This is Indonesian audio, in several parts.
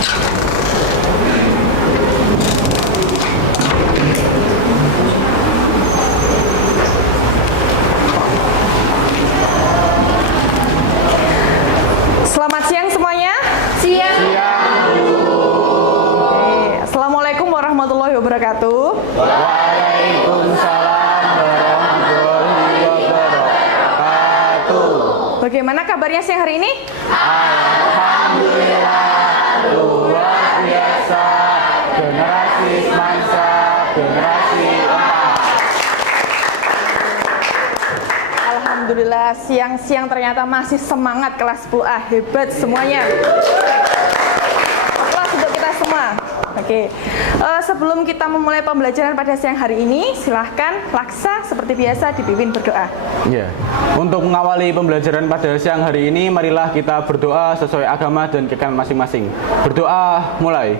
Selamat siang semuanya. Siang. Assalamualaikum warahmatullahi wabarakatuh. Waalaikumsalam warahmatullahi wabarakatuh. Bagaimana kabarnya siang hari ini? Alhamdulillah, luar biasa. Generasi semangsa, generasi emas. Alhamdulillah, siang-siang ternyata masih semangat kelas 10A. Hebat semuanya. Aplaus untuk kita semua. Oke, sebelum kita memulai pembelajaran pada siang hari ini, silahkan Laksa seperti biasa dipimpin berdoa. Ya, untuk mengawali pembelajaran pada siang hari ini, marilah kita berdoa sesuai agama dan keyakinan masing-masing. Berdoa mulai.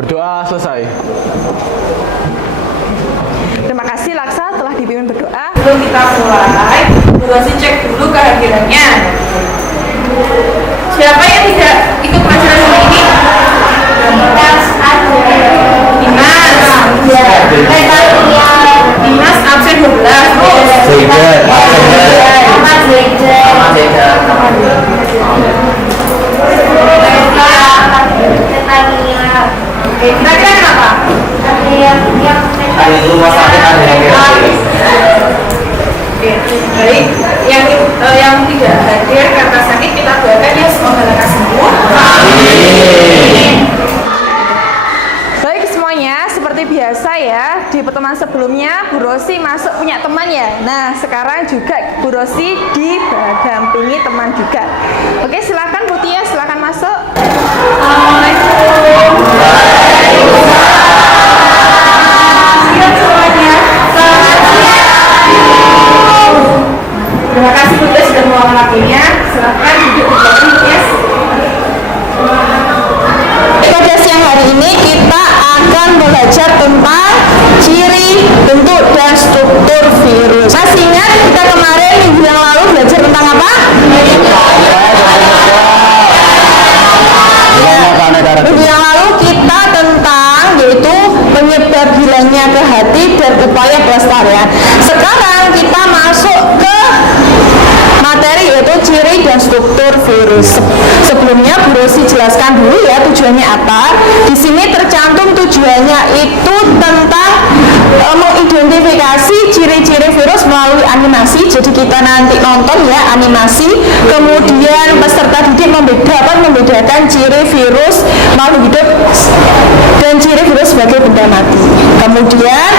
Berdoa selesai. Terima kasih Laksa telah dipimpin berdoa. Sebelum kita mulai, Burosi cek dulu kehadirannya. Siapa yang tidak ikut pelajaran hari ini? Dimas ada. Dimas absen 12. Oke, kira-kira kenapa? Ada di rumah sakit ada yang Oke, baik. Yang tidak hadir karena sakit kita doakan ya semoga lekas sembuh. Baik semuanya, seperti biasa ya, di pertemuan sebelumnya Bu Rosi masuk punya teman ya. Nah, sekarang juga Bu Rosi didampingi teman juga. Oke, silakan Bu Tia, silakan masuk. Siap semuanya. Selamat siang. Terima kasih Bu Tia sudah meluangkan waktunya. Silakan duduk di belakang Bu Tia. Pada siang hari ini kita akan belajar tentang ciri, bentuk, dan struktur virus. Masih ingat kita kemarin minggu yang lalu belajar tentang apa? Minggu yang lalu kita tentang yaitu penyebab hilangnya ke hati dan upaya pelestarian. Sekarang kita masuk ke materi yaitu ciri dan struktur virus. Sebelumnya Bu Rosi jelaskan dulu ya tujuannya apa. Di sini tercantum tujuannya itu tentang mengidentifikasi ciri-ciri virus melalui animasi. Jadi kita nanti nonton ya animasi. Kemudian peserta didik dapat membedakan ciri virus makhluk hidup dan ciri virus sebagai benda mati. Kemudian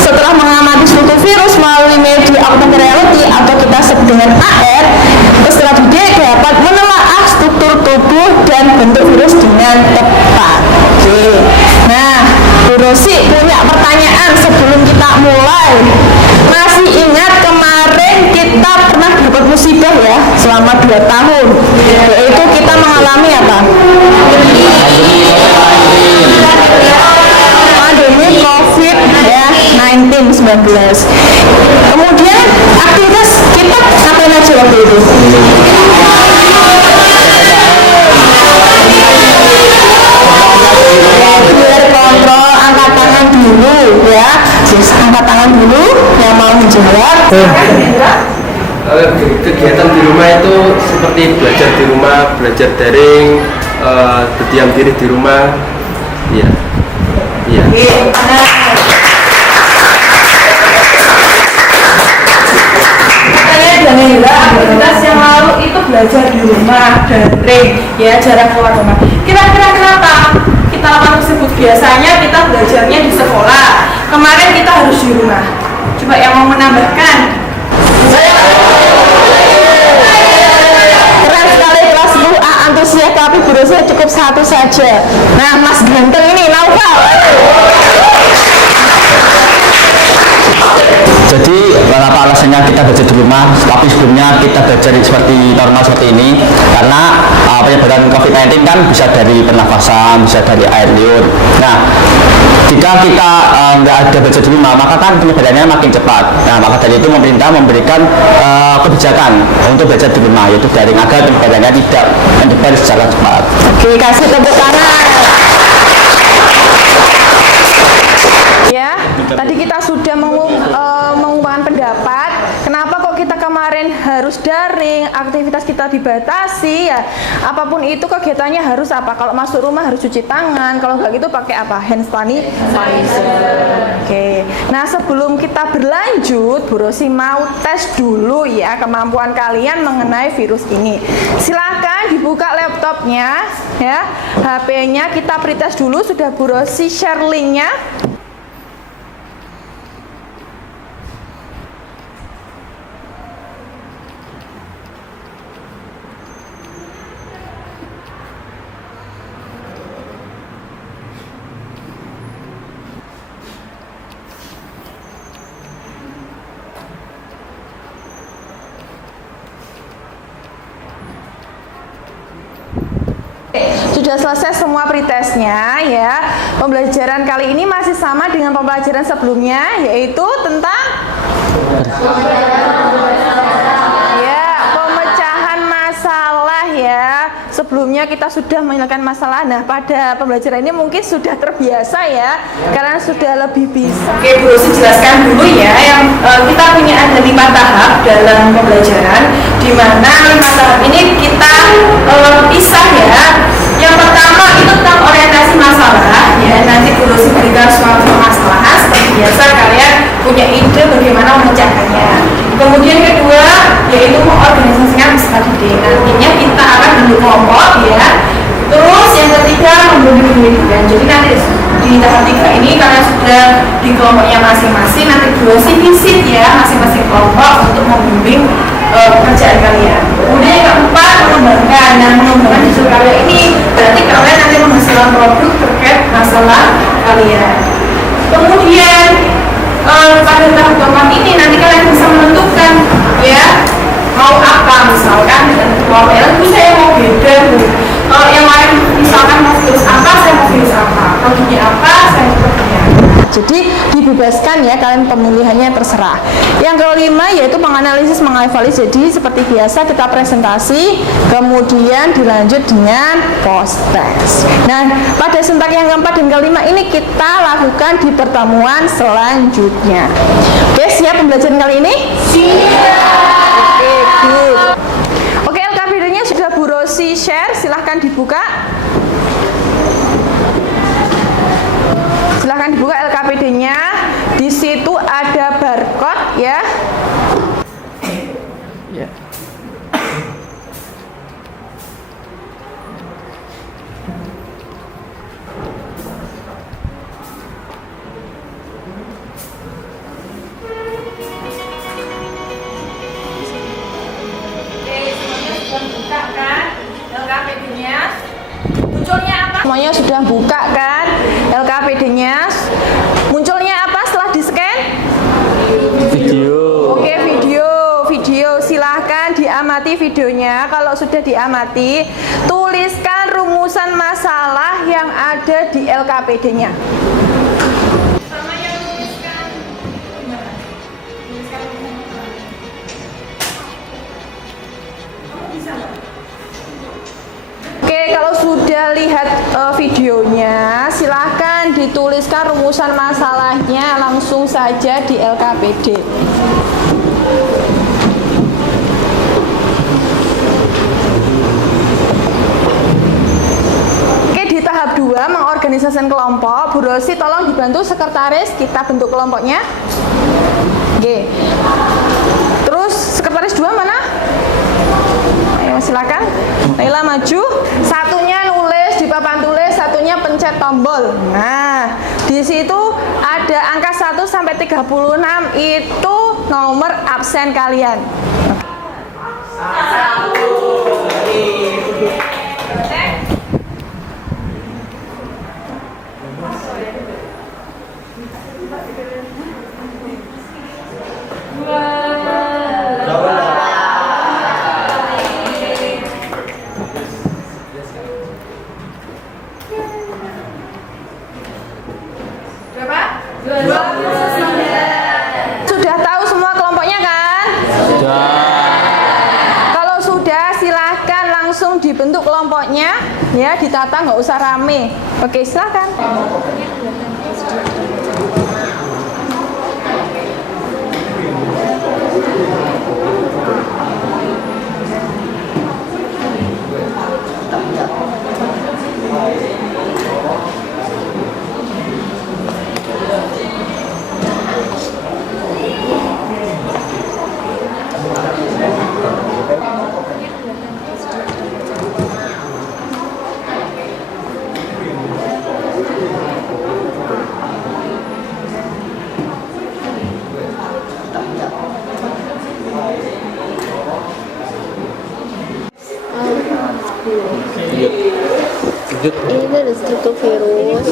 setelah mengamati struktur virus melalui media augmented reality atau kita sebut dengan AR, peserta didik dapat menelaah struktur tubuh dan bentuk virus dengan tepat. Oke. Nah, Bu Rosi punya pertanyaan sebelum kita mulai. Masih ingat kemarin kita pernah dapat musibah ya selama 2 tahun, yaitu kita mengalami apa? Pandemi COVID ya 19. Kemudian aktivitas kita ngapain aja waktu itu? Biar kontrol, angkat tangan dulu ya. Angkat tangan dulu yang mau menjawab. kegiatan di rumah itu seperti belajar di rumah, belajar daring, berdiam diri di rumah. Iya. Iya. Aktivitas yang lalu itu belajar di rumah, daring, ya jarang keluar rumah. Kira-kira kenapa kita lakukan tersebut? Biasanya kita belajarnya di sekolah, kemarin kita harus di rumah. Coba yang mau menambahkan? Keren sekali kelas 10A antusias, tapi guru saya cukup 1 saja. Nah, Mas ganteng ini, Naufal. Jadi kenapa alasannya kita kita belajar di rumah, tapi sebelumnya kita belajar seperti normal seperti ini karena penyebaran COVID-19 kan bisa dari pernafasan, bisa dari air liur. Nah, jika kita nggak ada belajar di rumah, maka kan penyebarannya makin cepat. Nah, maka dari itu pemerintah memberikan kebijakan untuk belajar di rumah, yaitu daring, agar penyebarannya tidak menyebar secara cepat. Oke, kasih tepuk tangan. Ya, tadi kita sudah mengungkapkan pendapat. Kenapa kok kita kemarin harus daring, aktivitas kita dibatasi ya. Apapun itu kegiatannya harus apa? Kalau masuk rumah harus cuci tangan. Kalau nggak gitu pakai apa? Hand sanitizer. Oke. Nah, sebelum kita berlanjut, Bu Rosi mau tes dulu ya kemampuan kalian mengenai virus ini. Silakan dibuka laptopnya ya, HP-nya kita pretest dulu. Sudah Bu Rosi share linknya. Sudah selesai semua pretestnya ya. Pembelajaran kali ini masih sama dengan pembelajaran sebelumnya, yaitu tentang ya, pemecahan masalah ya. Sebelumnya kita sudah menyelesaikan masalah. Nah, pada pembelajaran ini mungkin sudah terbiasa ya, karena sudah lebih bisa. Oke, Bu Rosi jelaskan dulu ya, yang kita punya ada 5 tahap dalam pembelajaran, di mana 5 tahap ini kita pisah ya. Yang pertama itu tentang orientasi masalah ya, nanti Bu Rosi berikan suatu permasalahan, seperti biasa kalian punya ide bagaimana memecahkannya. Kemudian kedua yaitu mengorganisasikan peserta didik, nantinya kita akan bentuk kelompok ya. Terus yang ketiga membentuk pendidikan. Jadi nanti di tahap 3 ini kalian sudah di kelompoknya masing-masing, nanti Bu Rosi visit ya masing-masing kelompok untuk membimbing pekerjaan kalian. Kemudian yang keempat mengembangkan. Nah, mengembangkan justru kalian ini berarti kalian nanti menghasilkan produk terkait masalah kalian. Kemudian pada tahap keempat ini nanti kalian bisa menentukan ya mau apa, misalkan kalau yang saya mau beda Bu. Kalau yang lain misalkan mau virus apa, saya mau virus apa. Produknya apa, saya mau produknya. Jadi dibebaskan ya, kalian pemilihannya terserah. Yang kelima yaitu menganalisis, mengevaluasi. Jadi seperti biasa kita presentasi, kemudian dilanjut dengan post test. Nah, pada sentak yang keempat dan kelima ini kita lakukan di pertemuan selanjutnya. Oke, siap pembelajaran kali ini? Siap. Oke, good. Oke, LKPD-nya sudah Bu Rosi share, silahkan dibuka. Silahkan dibuka LKPD-nya. Di situ ada barcode ya. Semuanya sudah buka kan LKPD-nya? Munculnya apa setelah di-scan? Video. Oke, video. Silahkan diamati videonya. Kalau sudah diamati, tuliskan rumusan masalah yang ada di LKPD-nya. Oke, kalau sudah lihat videonya, silahkan dituliskan rumusan masalahnya langsung saja di LKPD. Oke, di tahap 2 mengorganisasikan kelompok. Bu Rosi tolong dibantu sekretaris, kita bentuk kelompoknya. Oke. Terus sekretaris 2 mana? Ayo silakan. Naila maju. Satunya nulis di papan tulis, satunya pencet tombol. Nah, di situ ada angka 1 sampai 36 itu nomor absen kalian. dibentuk kelompoknya, ya ditata nggak usah rame. Oke, silakan. Ini ada struktur virus.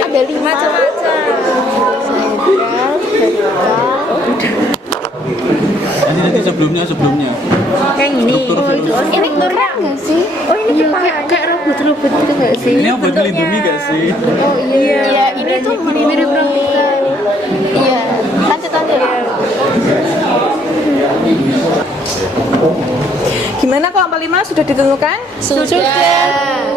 Ada 5 macam-macam. Sentral, vertikal. Nanti sebelumnya. Kayak gini. Ini keren nggak sih? Oh ini kayak robot-robot gitu nggak sih? Ini obat melindungi gak sih? Oh iya. Iya ini tuh mirip praktikal. Iya. Lanjut. Gimana kelompok 5 sudah ditentukan? Sudah.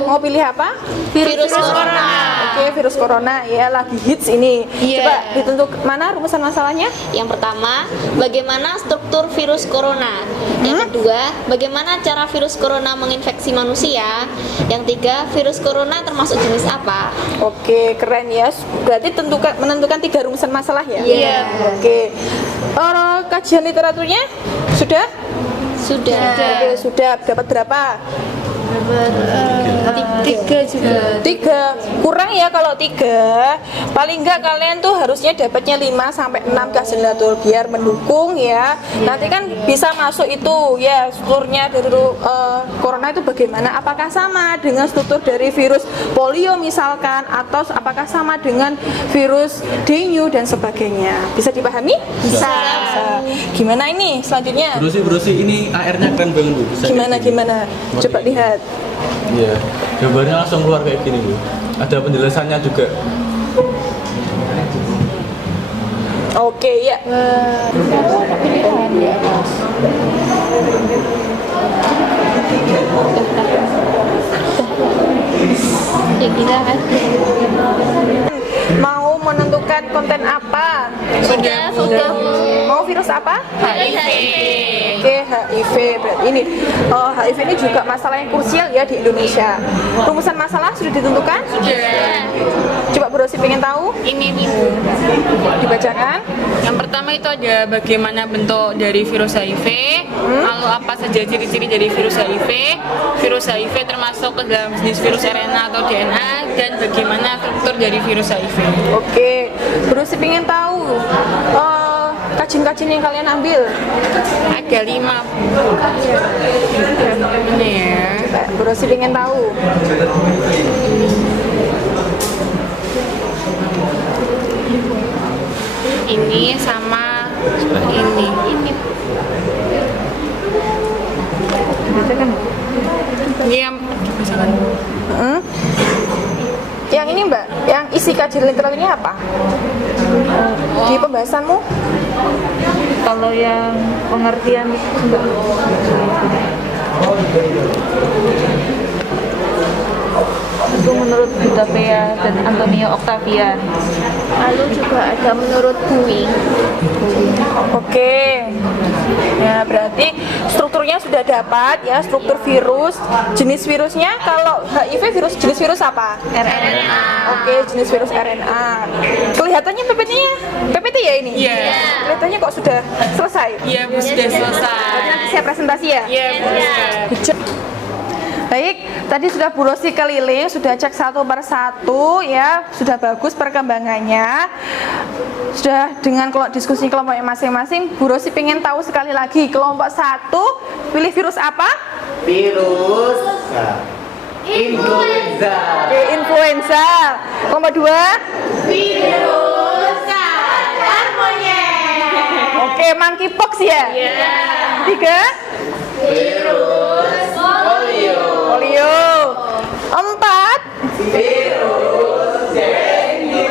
Mau pilih apa? Virus corona. Oke, virus corona ya lagi hits ini. Iya. Coba ditentuk mana rumusan masalahnya? Yang pertama, bagaimana struktur virus corona? Yang kedua, bagaimana cara virus corona menginfeksi manusia? Yang tiga, virus corona termasuk jenis apa? Oke, keren ya. Berarti menentukan 3 rumusan masalah ya? Iya. Oke. Kajian literaturnya sudah? Sudah. Oke, sudah. Dapat berapa? Tiga juga. 3. Kurang ya kalau 3. Paling enggak kalian tuh harusnya dapatnya 5 sampai 6 kajian literatur biar mendukung ya. Nanti kan bisa masuk itu ya strukturnya dari corona itu bagaimana? Apakah sama dengan struktur dari virus polio misalkan atau apakah sama dengan virus dengue dan sebagainya? Bisa dipahami? Bisa. Gimana ini selanjutnya? Brosi ini AR-nya keren banget Bu. Bisa Gimana? Coba lihat. Iya, gambarnya langsung keluar kayak gini Bu. Ada penjelasannya juga. Oke, ya. Ya kita kan. Mau menentukan konten apa? Sudah. Mau virus apa? HIV. Oke, HIV. Berarti ini HIV ini juga masalah yang krusial ya di Indonesia. Rumusan masalah sudah ditentukan? Sudah. Coba Bu Rosi pengen tahu? Ini Dibacakan. yang pertama itu ada bagaimana bentuk dari virus HIV, lalu apa saja ciri-ciri dari virus HIV. Virus HIV termasuk ke dalam jenis virus RNA atau DNA dan bagaimana struktur dari virus HIV. Oke, Bu Rosi pengen tahu kajian-kajian yang kalian ambil. Ada 5. Ini ya. Coba Bu Rosi pengen tahu. Ini sama ini. Ini yang misalkan Yang ini Mbak, yang isi kajian literaturnya apa? Di pembahasanmu? Kalau yang pengertian itu itu menurut Hutapea dan Antonio Octavian. Lalu juga ada menurut Boeing. Oke. Ya, berarti strukturnya sudah dapat ya, struktur virus, jenis virusnya. Kalau HIV jenis virus apa? RNA. Oke, jenis virus RNA. Kelihatannya PPT ya ini? Iya. Kelihatannya kok sudah selesai? Iya, Bu, sudah selesai. Berarti nanti saya presentasi ya? Iya, Bu. Baik, tadi sudah Bu Rosi keliling, sudah cek satu per satu ya, sudah bagus perkembangannya. Sudah dengan diskusi kelompoknya masing-masing, Bu Rosi pengen tahu sekali lagi, kelompok 1 pilih virus apa? Virus influenza. Oke, influenza. Kelompok 2? Virus cacar monyet. Oke, monkeypox ya? Iya. 3? Virus polio. Polio. 4? Virus dengue.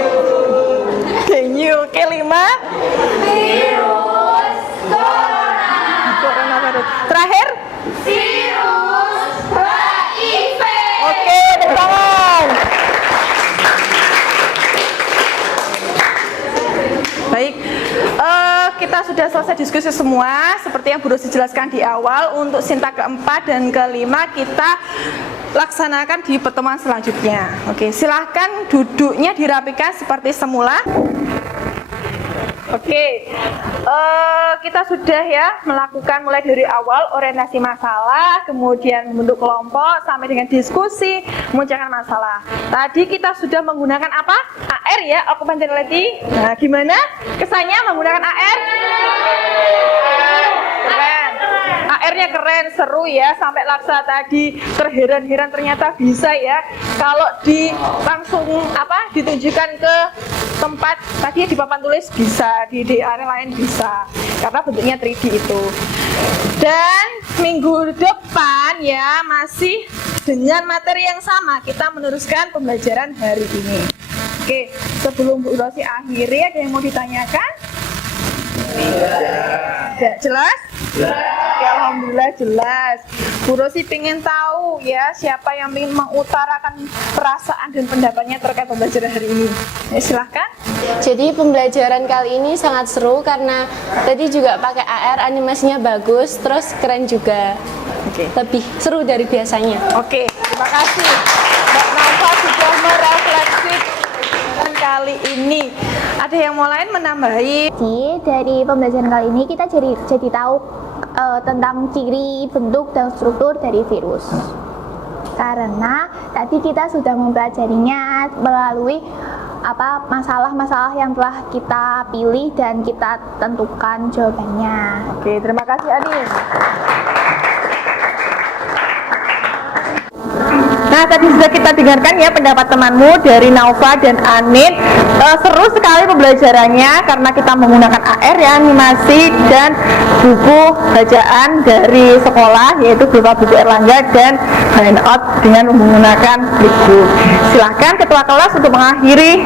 Dengue. Oke, 5? Virus corona. Coronavirus. Terakhir? Virus sudah selesai diskusi semua, seperti yang Bu Rosi jelaskan di awal, untuk sinta keempat dan kelima kita laksanakan di pertemuan selanjutnya. Oke, silahkan duduknya dirapikan seperti semula. Oke, kita sudah ya melakukan mulai dari awal orientasi masalah, kemudian membentuk kelompok, sampai dengan diskusi, memunculkan masalah. Tadi kita sudah menggunakan apa? AR ya, occupancy. Nah, gimana kesannya menggunakan AR? Keren. AR-nya keren, seru ya, sampai Laksa tadi terheran-heran ternyata bisa ya. Kalau langsung ditunjukkan ke tempat tadi di papan tulis bisa, di area lain bisa, karena bentuknya 3D itu. Dan minggu depan ya masih dengan materi yang sama kita meneruskan pembelajaran hari ini. Oke, sebelum Bu Rosi akhiri, ada yang mau ditanyakan? Tidak jelas? Ya, alhamdulillah jelas. Bu Rosi pengen tahu ya siapa yang ingin mengutarakan perasaan dan pendapatnya terkait pembelajaran hari ini. Ya, silahkan. Jadi pembelajaran kali ini sangat seru karena tadi juga pakai AR, animasinya bagus, terus keren juga. Lebih seru dari biasanya. Oke, terima kasih. Mbak Nafa sudah merefleksikan kali ini. Ada yang mau lain menambahi? Jadi dari pembelajaran kali ini kita jadi tahu tentang ciri, bentuk, dan struktur dari virus. Karena tadi kita sudah mempelajarinya melalui masalah-masalah yang telah kita pilih dan kita tentukan jawabannya. Oke, terima kasih Anin. Nah, tadi sudah kita dengarkan ya pendapat temanmu dari Naufa dan Anin. Seru sekali pembelajarannya karena kita menggunakan AR ya, animasi dan buku bacaan dari sekolah, yaitu berupa buku Erlangga dan handout dengan menggunakan buku. Silahkan ketua kelas untuk mengakhiri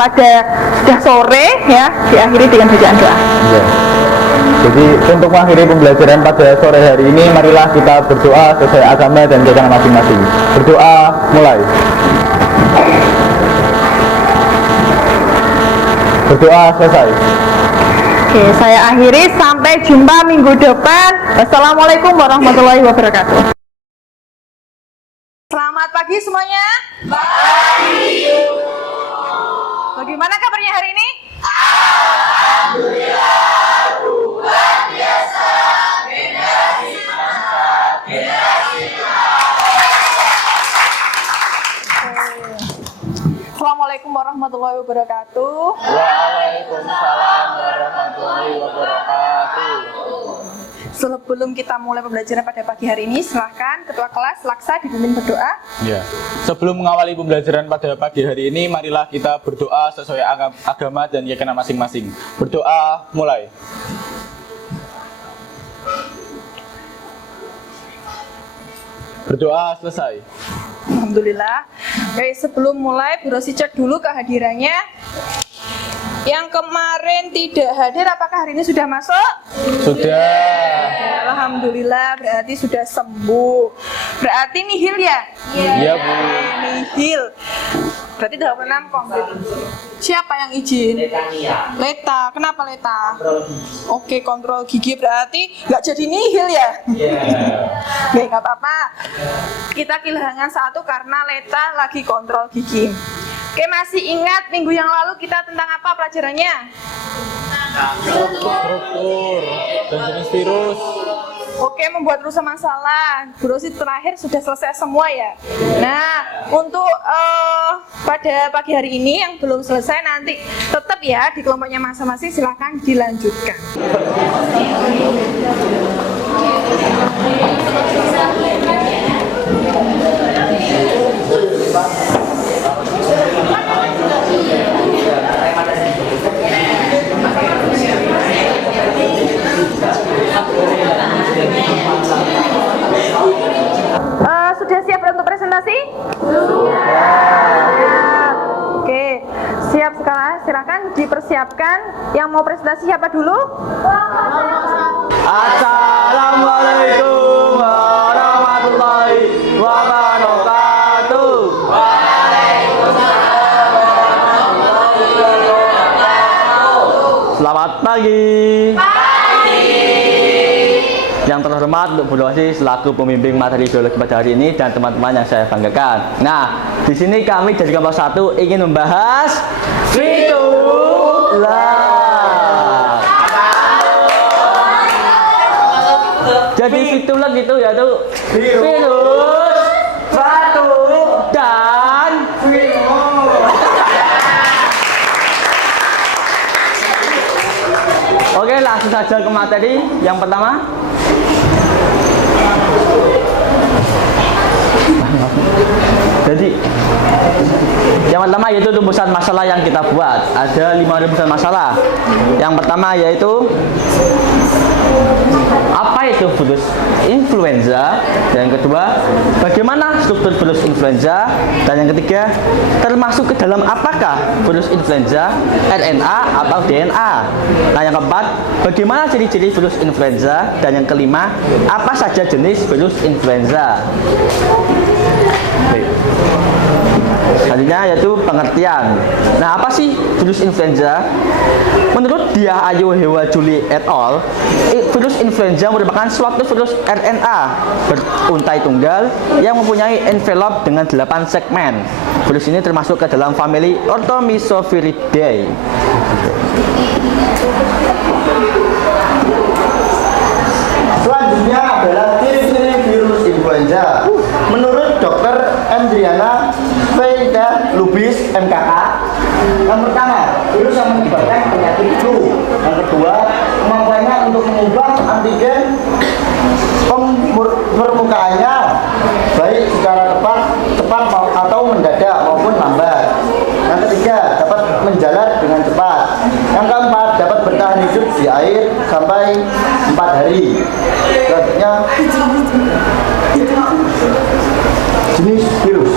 pada sudah sore ya, diakhiri dengan bacaan doa. Ya. Jadi untuk mengakhiri pembelajaran pada sore hari ini, marilah kita berdoa sesuai agama dan keyakinan masing-masing. Berdoa mulai. Berdoa selesai. Oke, saya akhiri. Sampai jumpa minggu depan. Wassalamualaikum warahmatullahi wabarakatuh. Selamat pagi semuanya. Pagi. Bagaimana kabarnya hari ini? Alhamdulillah. Luar biasa. Generasi masa. Generasi Assalamualaikum warahmatullahi wabarakatuh. Waalaikumsalam warahmatullahi wabarakatuh. Sebelum kita mulai pembelajaran pada pagi hari ini, silahkan ketua kelas Laksa dipimpin berdoa. Ya. Sebelum mengawali pembelajaran pada pagi hari ini, marilah kita berdoa sesuai agama dan keyakinan masing-masing. Berdoa mulai. Berdoa selesai. Alhamdulillah. Oke, sebelum mulai, Bu Rosi cek dulu kehadirannya. Yang kemarin tidak hadir, apakah hari ini sudah masuk? Sudah. Alhamdulillah, berarti sudah sembuh. Berarti nihil ya? Iya, Bu. Nihil. Berarti 26 komplit. Siapa yang izin? Leta. Kenapa Leta? Oke, kontrol gigi berarti nggak jadi nihil ya? Iya. Nggak apa-apa. Kita kehilangan satu karena Leta lagi kontrol gigi. Oke, masih ingat minggu yang lalu kita tentang apa pelajarannya? Struktur dan jenis virus. Oke, membuat rusa masalah. Bu Rosi terakhir sudah selesai semua ya. Nah, untuk pada pagi hari ini yang belum selesai nanti tetap ya di kelompoknya masing-masing, silahkan dilanjutkan. Sudah siap untuk presentasi? Sudah. Oke, siap sekarang. Silakan dipersiapkan. Yang mau presentasi siapa dulu? Assalamualaikum warahmatullahi wabarakatuh. Selamat pagi. yang terhormat untuk Bu Rosi selaku pembimbing materi biologi pada hari ini dan teman-teman yang saya banggakan. Nah, di sini kami dari kelompok 1 ingin membahas fitulak. Jadi fitulak itu yaitu virus, batuk, dan Oke, langsung saja ke materi yang pertama. Jadi yang pertama yaitu rumusan masalah yang kita buat. Ada 5 rumusan masalah. Yang pertama yaitu apa itu virus influenza, dan yang kedua bagaimana struktur virus influenza, dan yang ketiga termasuk ke dalam apakah virus influenza RNA atau DNA. Nah, yang keempat bagaimana ciri-ciri virus influenza, dan yang kelima apa saja jenis virus influenza. Selanjutnya yaitu pengertian. Nah, apa sih virus influenza? Menurut Dia Ayu Hewa Juli et al., virus influenza merupakan suatu virus RNA beruntai tunggal yang mempunyai envelop dengan 8 segmen. Virus ini termasuk ke dalam famili Orthomyxoviridae. Selanjutnya adalah ciri-ciri virus influenza. Menurut Dr. Endriana Veida Lubis, MKK, yang pertama, virus yang menyebabkan penyakit flu. Yang kedua, kemampuannya untuk mengubah antigen permukaannya, baik secara cepat atau mendadak maupun lambat. Yang ketiga, dapat menjalar dengan cepat. Yang keempat, dapat bertahan hidup di air sampai 4 hari. Selanjutnya, jenis virus.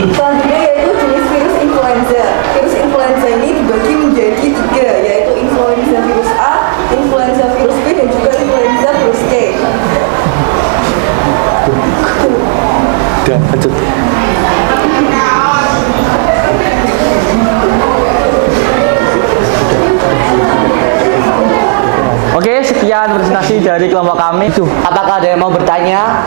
Selanjutnya yaitu jenis virus influenza. Virus influenza ini dibagi menjadi 3, yaitu influenza virus A, influenza virus B, dan juga influenza virus C. Udah, lanjut. Oke, sekian presentasi dari kelompok kami. Apakah ada yang mau bertanya?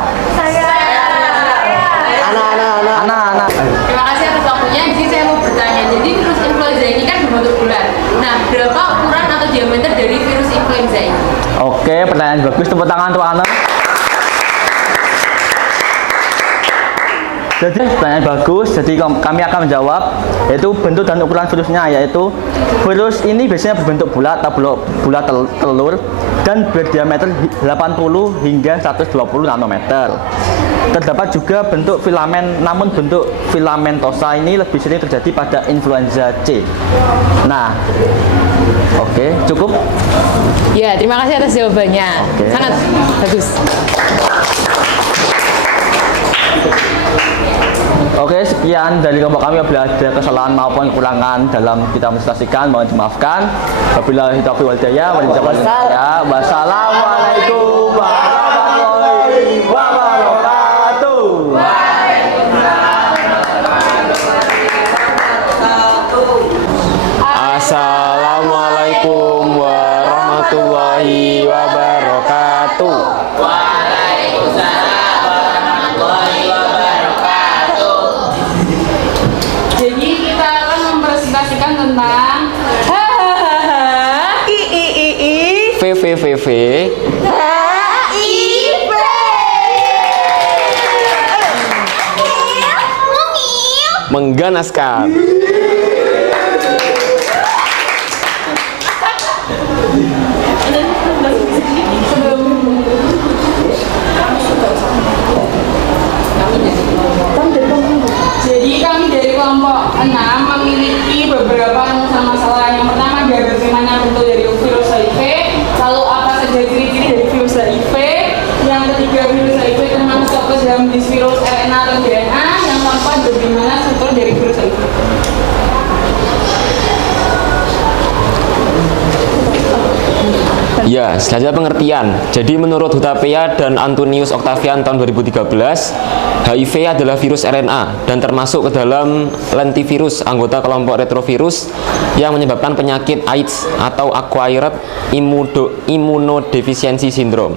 Anak-anak. Terima kasih atas waktunya. Jadi saya mau bertanya. Jadi virus influenza ini kan berbentuk bulat. Nah, berapa ukuran atau diameter dari virus influenza ini? Oke, pertanyaan bagus. Tepuk tangan untuk anak. Jadi pertanyaan bagus. Jadi kami akan menjawab yaitu bentuk dan ukuran virusnya, yaitu virus ini biasanya berbentuk bulat atau bulat telur dan berdiameter 80 hingga 120 nanometer. Terdapat juga bentuk filamen, namun bentuk filamentosa ini lebih sering terjadi pada influenza C. Nah, oke, cukup? Ya, terima kasih atas jawabannya. Sangat bagus. Oke, sekian dari kelompok kami. Apabila ada kesalahan maupun kekurangan dalam kita presentasikan, mohon dimaafkan. Wabillahi taufiq wal hidayah. Wassalamualaikum warahmatullahi wabarakatuh. Assalamualaikum warahmatullahi wabarakatuh. Jadi kita akan mempresentasikan tentang VVVV mengganaskan. Jadi kami dari kelompok 6 memiliki beberapa rumusan masalah. Yang pertama adalah bagaimana bentuk dari virus HIV, lalu apa saja ciri-ciri dari virus HIV. Yang ketiga, virus HIV termasuk ke dalam jenis virus RNA atau DNA. Yang keempat, bagaimana struktur dari virus HIV. Ya, selanjutnya pengertian. Jadi menurut Hutapea dan Antonius Octavian tahun 2013, HIV adalah virus RNA dan termasuk ke dalam lentivirus, anggota kelompok retrovirus yang menyebabkan penyakit AIDS atau Acquired Immunodeficiency Syndrome.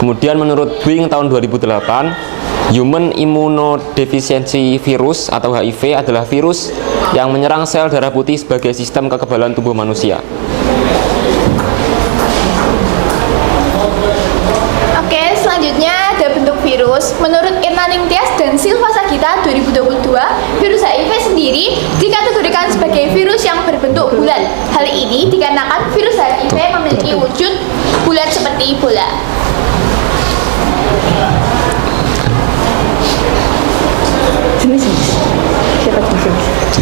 Kemudian menurut Wing tahun 2008, Human Immunodeficiency Virus atau HIV adalah virus yang menyerang sel darah putih sebagai sistem kekebalan tubuh manusia. Oke, selanjutnya ada bentuk virus. Menurut Irna Ningtyas dan Silva Sagita 2022, virus HIV sendiri dikategorikan sebagai virus yang berbentuk bulat. Hal ini dikarenakan virus HIV memiliki wujud bulat seperti bola.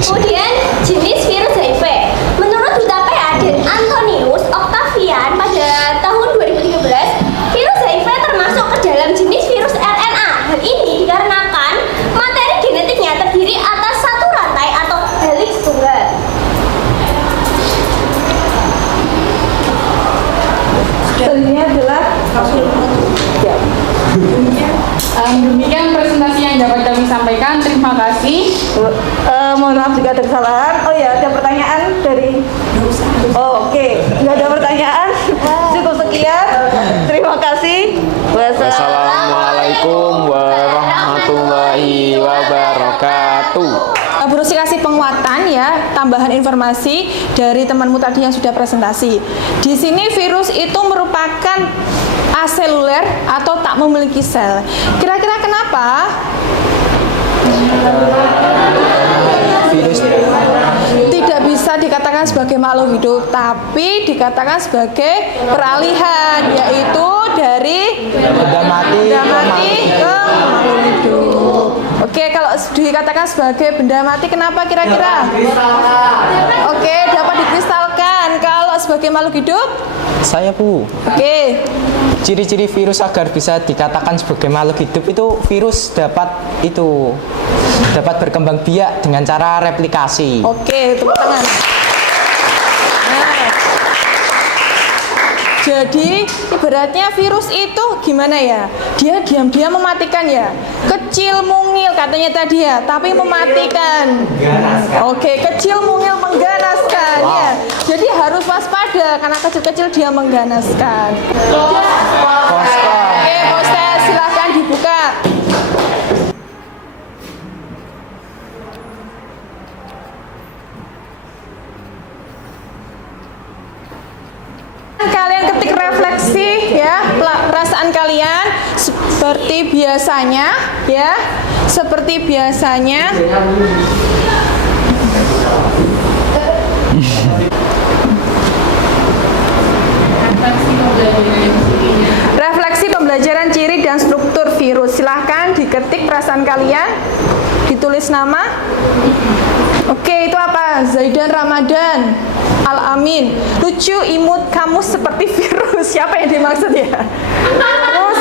Kemudian jenis virus HIV. Menurut Duta PA dan Antonius Octavian pada tahun 2013, virus HIV termasuk ke dalam jenis virus RNA. Hal ini dikarenakan materi genetiknya terdiri atas satu rantai atau helix tunggal. Selanjutnya adalah Demikian presentasi yang dapat kami sampaikan. Terima kasih. mohon maaf jika ada kesalahan. Oh ya, ada pertanyaan dari oke. Nggak ada pertanyaan. Cukup sekian. Terima kasih. Wassalamualaikum warahmatullahi wabarakatuh. Berusaha kasih penguatan ya, tambahan informasi dari temanmu tadi yang sudah presentasi. Di sini virus itu merupakan aseluler atau tak memiliki sel. Kira-kira kenapa? Virus tidak bisa dikatakan sebagai makhluk hidup, tapi dikatakan sebagai peralihan, yaitu dari benda mati ke makhluk hidup. Oke, kalau dikatakan sebagai benda mati, kenapa kira-kira? Oke, dapat dikristalkan. Kalau sebagai makhluk hidup? Saya, Bu. Oke. Ciri-ciri virus agar bisa dikatakan sebagai makhluk hidup itu virus dapat berkembang biak dengan cara replikasi. Oke, tepuk tangan. Jadi ibaratnya virus itu gimana ya? Dia diam-diam mematikan ya. Kecil mungil katanya tadi ya, tapi mematikan. Oke, kecil mungil mengganaskan ya. Jadi harus waspada karena kecil-kecil dia mengganaskan. Oke, Ustaz silakan dibuka. Kalian ketik refleksi ya perasaan kalian seperti biasanya ya, seperti biasanya. Refleksi pembelajaran ciri dan struktur virus. Silahkan diketik perasaan kalian, ditulis nama. Oke, itu apa? Zaidan Ramadan Al-Amin. Lucu, imut, kamus seperti virus. Siapa yang dimaksud ya? Terus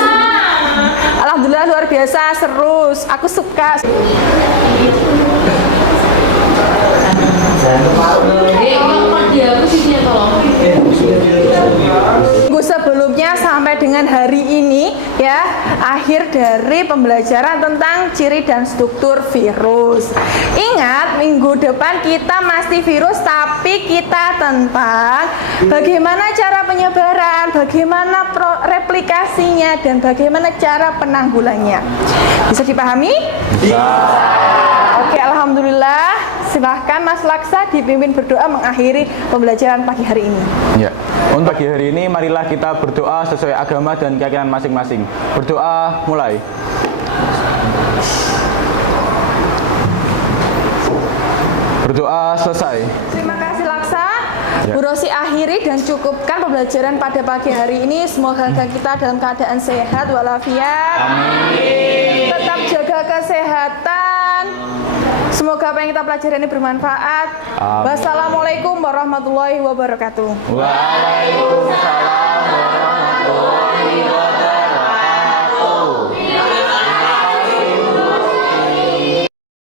alhamdulillah luar biasa, seru. Aku suka. Minggu sebelumnya sampai dengan hari ini ya, akhir dari pembelajaran tentang ciri dan struktur virus. Ingat, minggu depan kita masih virus, tapi kita tentang bagaimana cara penyebaran, bagaimana replikasinya, dan bagaimana cara penanggulannya. Bisa dipahami? Bisa. Oke, alhamdulillah. Silahkan Mas Laksa dipimpin berdoa mengakhiri pembelajaran pagi hari ini. Ya, untuk pagi hari ini marilah kita berdoa sesuai agama dan keyakinan masing-masing. Berdoa mulai. Berdoa selesai. Terima kasih Laksa. Bu Rosi akhiri dan cukupkan pembelajaran pada pagi hari ini. Semoga kita dalam keadaan sehat walafiat. Amin. Tetap jaga kesehatan. Semoga apa yang kita pelajari ini bermanfaat. Amin. Wassalamualaikum warahmatullahi wabarakatuh. Waalaikumsalam warahmatullahi wabarakatuh.